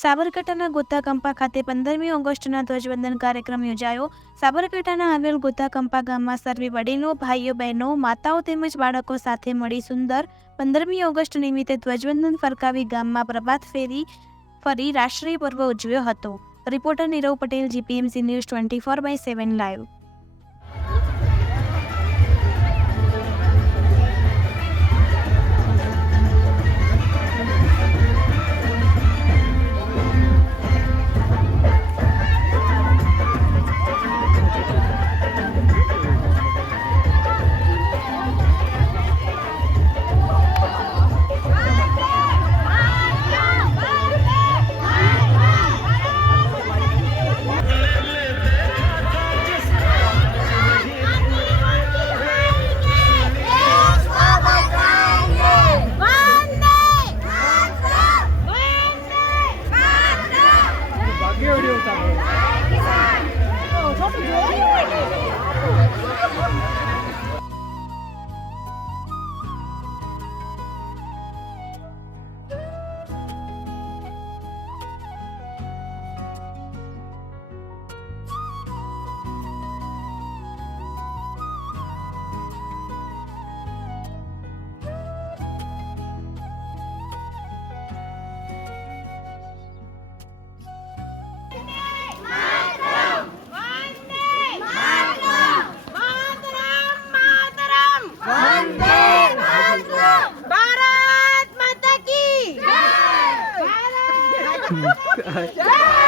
સાબરકાંઠાના ગોતાકંપા ખાતે 15મી ઓગસ્ટના ધ્વજવંદન કાર્યક્રમ યોજાયો। સાબરકાંઠાના આવેલ ગોતાકંપા ગામમાં સર્વે વડીલો, ભાઈઓ, બહેનો, માતાઓ તેમજ બાળકો સાથે મળી સુંદર 15મી ઓગસ્ટ નિમિત્તે ધ્વજવંદન ફરકાવી ગામમાં પ્રભાત ફેરી ફરી રાષ્ટ્રીય પર્વ ઉજવ્યો હતો। Reporter Nirav Patel, GPMC news 24/7 live.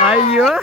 Ayo.